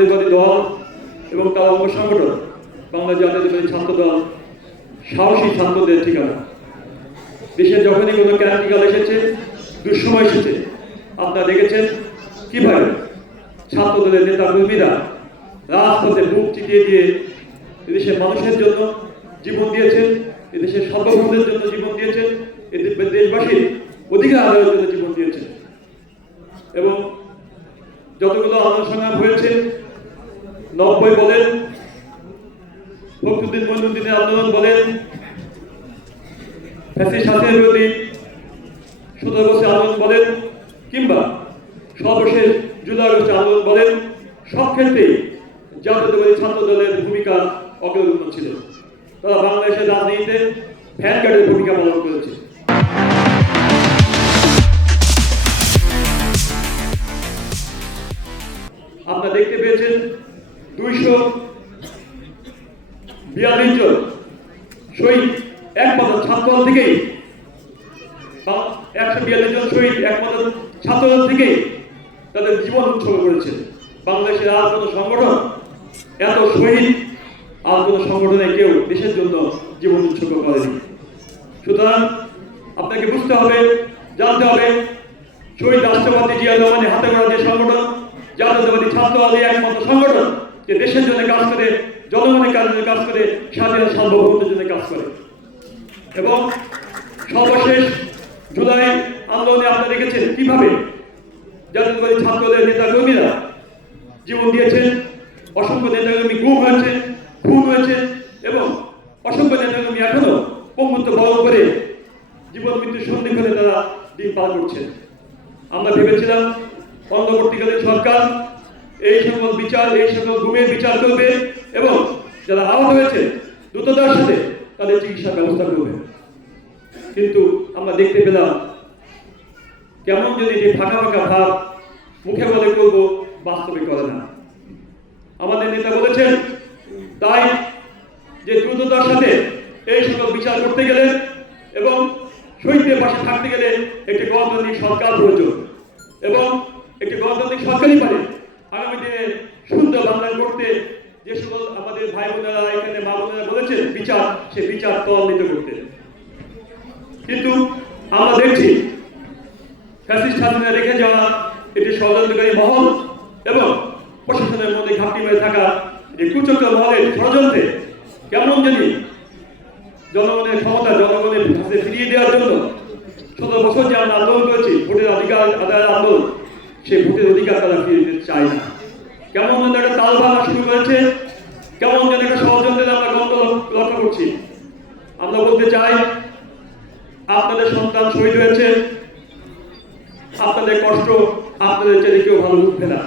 জাতীয়তাবাদী দল এবং তার অঙ্গ সংগঠন বাংলা জাতীয়তাবাদী ছাত্র দল সাহসী ছাত্রদের ঠিকানা। দেশে যখনই কোনো ক্রান্তিকাল এসেছে, দুঃসময় এসেছে, আপনারা দেখেছেন কিভাবে ছাত্র দলের নেতা কর্মীরা রাজপথে বুক চিতিয়ে দিয়ে এদেশের মানুষের জন্য জীবন দিয়েছেন, এদেশের সার্বভৌমত্বের জন্য জীবন দিয়েছেন, দেশবাসীর অধিকার আদায়ের জন্য জীবন দিয়েছেন। এবং যতগুলো আন্দোলন সংগ্রাম হয়েছে, 90 বলেন, ফখরুদ্দিন মইনুদ্দিনের আন্দোলন বলেন, ফ্যাসিস্ট হাসিনা বিরোধী 17 বছর আন্দোলন বলেন, কিংবা সর্বশেষ জুলাই আগস্ট আন্দোলন বলেন, সব ক্ষেত্রেই জাতীয়তাবাদী ছাত্র দলের ভূমিকা অগ্রগণ্য ছিল। তারা বাংলাদেশের রাজনীতিতে ভ্যানগার্ডের ভূমিকা পালন করেছে। আপনারা দেখতে পেয়েছেন 242 জন শহীদ একমাত্র ছাত্রদল থেকেই, 142 জন শহীদ একমাত্র ছাত্রদল থেকেই তাদের জীবন উৎসর্গ করেছে। বাংলাদেশের আর কোনো সংগঠন এত শহীদ আর কোনো সংগঠনে কেউ দেশের জন্য জীবন উৎসর্গ করেনি। সুতরাং আপনাকে বুঝতে হবে, জানতে হবে, শহীদ রাষ্ট্রপতি জিয়া রহমানের হাতে গড়া যে সংগঠন জাতীয়তাবাদী ছাত্র দলের একমাত্র সংগঠন, যে দেশের জন্য কাজ করে, জনগণের জন্য কাজ করে, স্বাধীন সার্বভৌমত্বের জন্য কাজ করে। এবং সর্বশেষ জুলাই আন্দোলনে আপনারা দেখেছেন কিভাবে জাতীয়তাবাদী ছাত্রদের নেতা কর্মীরা জীবন দিয়েছেন, অসংখ্য নেতাকর্মী গুম হয়েছে, খুন হয়েছে, এবং অসংখ্য নেতাকর্মী এখনো পঙ্গুত্ব বরণ করে জীবন মৃত্যুর সন্ধিক্ষণে তারা দিন পার করছে। আমরা ভেবেছিলাম অন্তর্বর্তীকালীন সরকার এই সকল বিচার, এই সকল গুমের বিচার করবে এবং যারা আহত হয়েছে দ্রুততার সাথে তাদের চিকিৎসার ব্যবস্থা করবে। কিন্তু আমরা দেখতে পেলাম কেমন যদি ফাঁকা ফাঁকা ভাব, মুখে বলে করবো, বাস্তবে করে না। আমাদের নেতা বলেছেন তাই যে দ্রুততার সাথে এই সকল বিচার করতে গেলে এবং শহীদদের পাশে থাকতে গেলে একটি গণতান্ত্রিক সরকার প্রয়োজন, এবং একটি গণতান্ত্রিক সরকারই পারে আগামী দিনে সুন্দর বাংলায় করতে যে সকল আমাদের ভাই বোনেরা এখানে মা বোনেরা বলেছেন বিচার, সে বিচার ত্বরান্বিত করতে। কিন্তু আমরা দেখছি ফ্যাসিস্ট হাসিনা রেখে যাওয়া এটি ষড়যন্ত্রকারী মহল এবং প্রশাসনের মধ্যে ঘাটতি হয়ে থাকা এই কুচক্র মহলের ষড়যন্ত্রে কেমন জানি জনগণের ক্ষমতা জনগণের কাছে ফিরিয়ে দেওয়ার জন্য 17 বছর যে আমরা আন্দোলন করেছি, ভোটের অধিকার আদায়ের আন্দোলন, সেই ভোটের অধিকার তারা ফিরিয়ে দিতে চায় না। কেমন যেন একটা তাল ভাঙা শুরু করেছে, কেমন যেন একটা ষড়যন্ত্রের আমরা গন্ধ লক্ষ্য করছি। আমরা বলতে চাই, আপনাদের সন্তান শহীদ হয়েছে, আপনাদের কষ্ট আপনাদের চাইতে কেউ ভালো বুঝবে না।